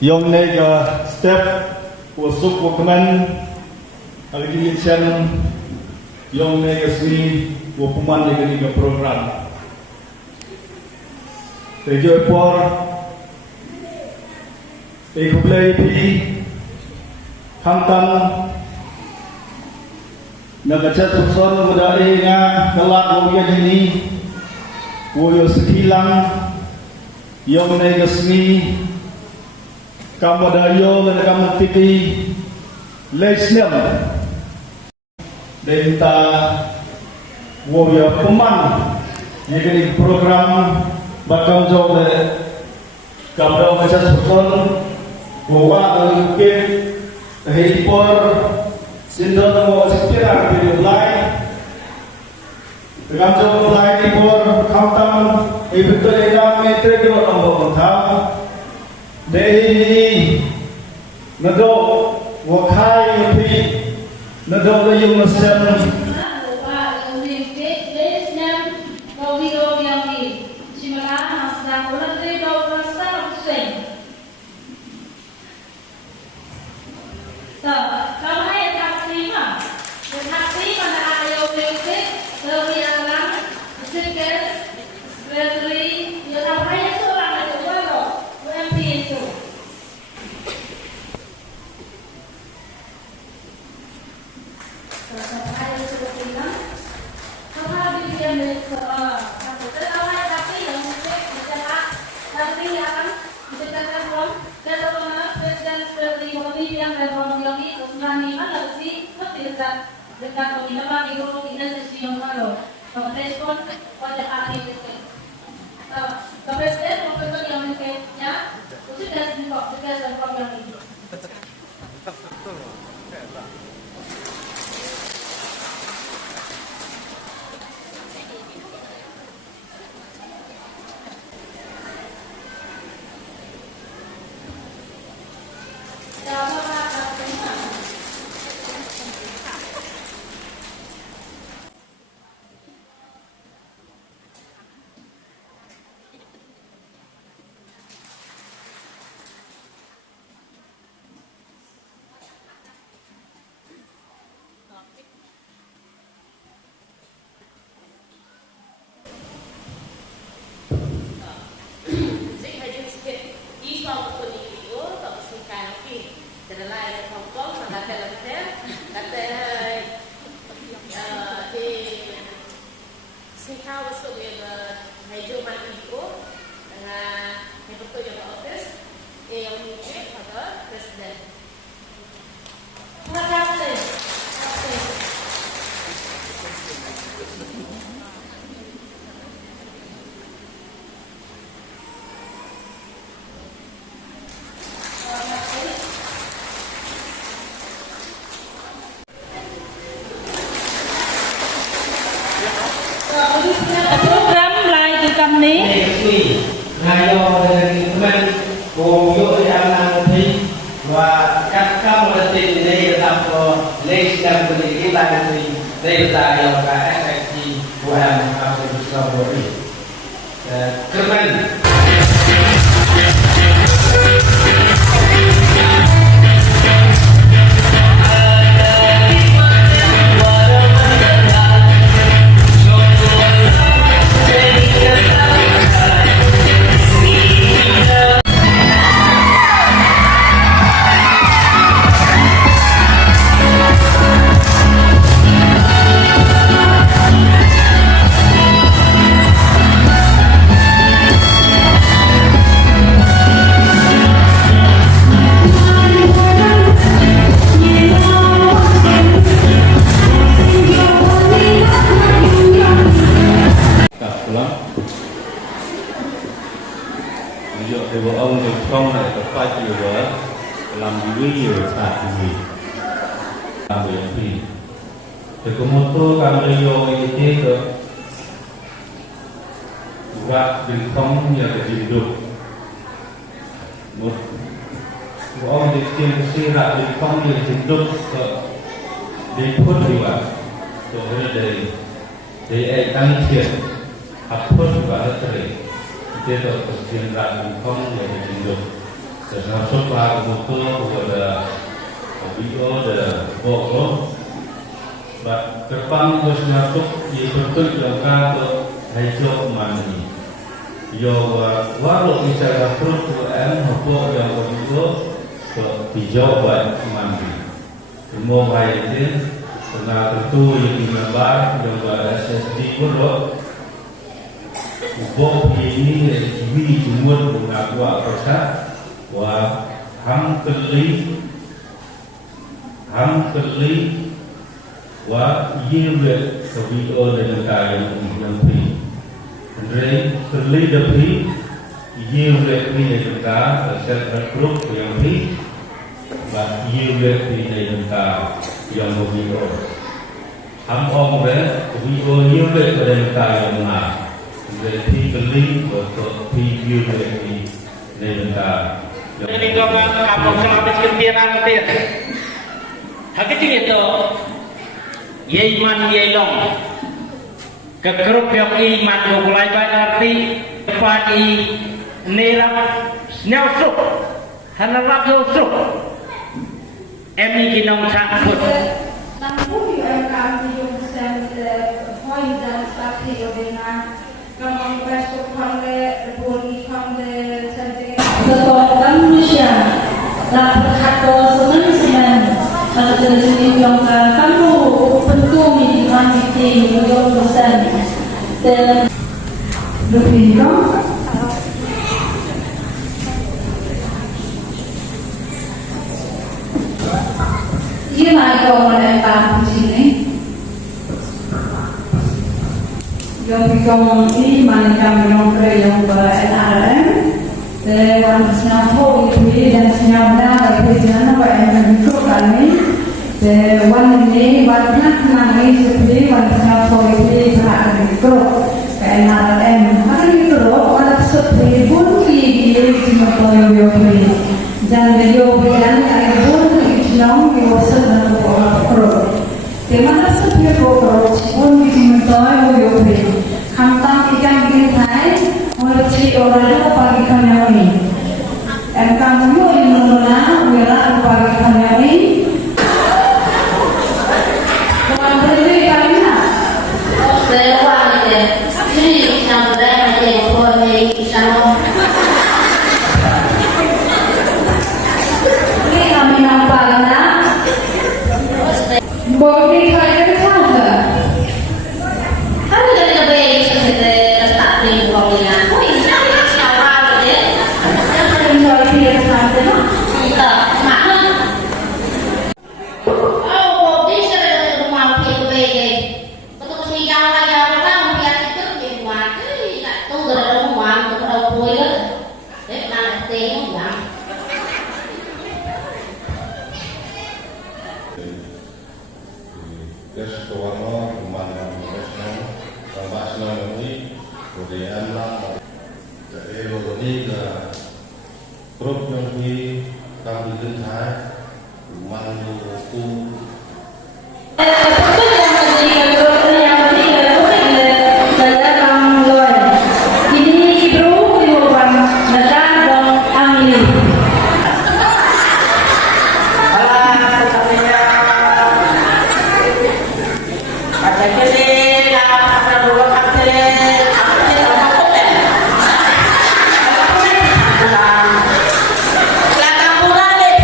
用那个 step 我说我们以前用那个 seni 我不满那个 program 对就por ikhlai pi khamtam nagacat son budai nga kelak moga ini woyo sekilang yong negasmi kamadayo dan kamatiti lesnem denta woyo peman yang program bakal jauh kamadayo nagacat son bahwa mungkin hipor sindrom mau sekira video lain dengan jauh lain hipor khamtam itu yang metrik itu nombor tham dari nado wakai pi nado layung mesin dekat penginapan itu tidak sesuai kalau respon pada hari itu. Kepresiden memperkuat yang mengenainya sudah sempat yang itu. Program mulai từ kami ni. Ngayo dari teman boyo yang nanti wa kakak mesti dari dapat les dan beli lagi dari saya ka efektif buat apa bisa boleh. Kemen ông thì không lại tập quay nhiều với làm nhiều sạch gì làm việc thì có một số camera như thế cơ và mình không nhờ để chịu được một ông thì tiền xe lại mình không nhờ chịu được đi phút thì vậy rồi để tăng tiền học phút và rất là thế rồi tiền ra mình không nhờ để chịu được termasuk Pak Buko kepada Bio dan Boko. Kepang bos masuk di bentuk jangka ke hijau mani. Yo walau bisa perut UM Boko yang Bio ke hijau buat mani. Semua baik ini tengah tentu yang dimembar yang buat SSD Boko. Boko ini jiwi jumur mengaku apa wa ham keli wa yiwe kabio dengan kaya yang pri. Andre keli dapri yiwe pri dengan kaya set grup yang pri. Ba yiwe pri dengan kaya yang kabio. Ham om be kabio yiwe dengan kaya yang na. Andre pri keli atau pri yiwe pri dengan kaya. Ini kau kan apa selapis kembiran nanti? Hakiki itu, iman long, kegrup yang iman mulai berarti kepada nerap nyusuk, hanalap nyusuk, emi kinong sakut. Lampu yang kami usahakan point dan strategi dengan kami besok kami berbunyi kami saja. Betul Malaysia, dapat kata semen pada jenis yang kamu bentuk minimal meeting 20% dan lebih dong. Ia naik orang yang tahu sini. Yang bikin ini mana kami yang yang NRM. Wan senyapo itu dan senyapnya itu jangan apa yang berikut kami. Wan ini warna nangis seperti wan senyapo itu berada di grup NRM. Maka di grup wan seperti pun di senyapo yoyo dan yoyo yang ada pun di dalam yoyo sedang grup. Tema seperti grup pun di senyapo yoyo hantam ikan gilai. Mulai orang pagi kami kamu yang mengenal wilayah pagi kami bukan berdiri kami sewan itu ini sampai ada boleh sama ini kami nampak nak boleh kalian tahu tak? Kamu dari lebih sesuatu starting uangnya. Grup yang di kami dengar Manu Ku Silakan pula deh,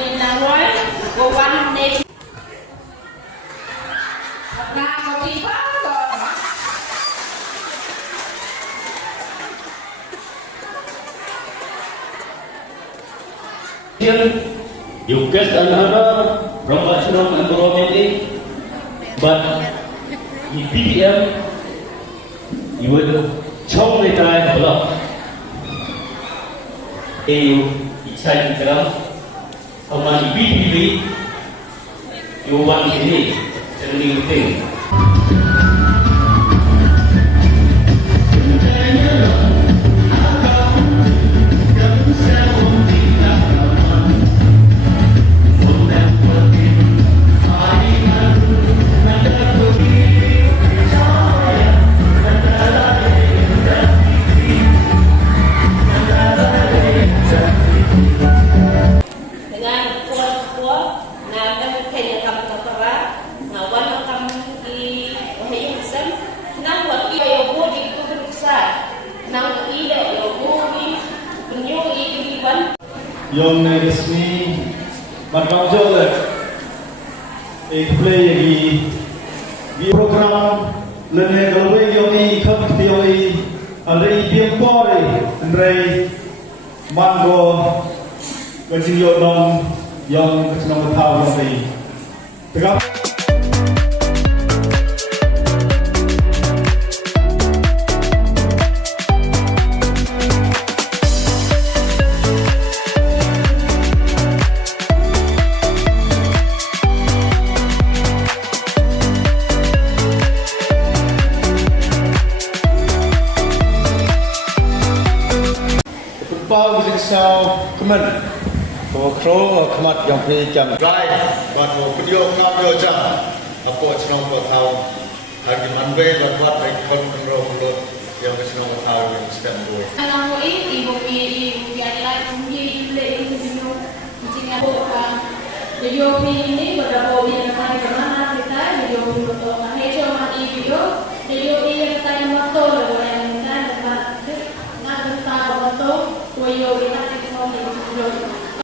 in Norway, go one nation. You get another professional environment, but in BDM, you will show the guy a lot. You try to tell how much BDM you want to need, and you think. Yang resmi bertanggung jawab play di program lene galwe yang ini kan tioi alai tiempo Andre mango berjio dong yang kesenangan tahu yang ini tegap. Bao nhiêu sao comment của khâu khmat yang phi chăm rai và của video cao điều chăm apa senang buat tahu lagi manbe dan buat baik kontrol yang senang buat tahu yang sedang dua. Kalau ibu adalah ibu jika video ini berapa orang kemana kita video betul mana cuma video ini kita yang betul boleh kita dapat nak betul betul. Yo,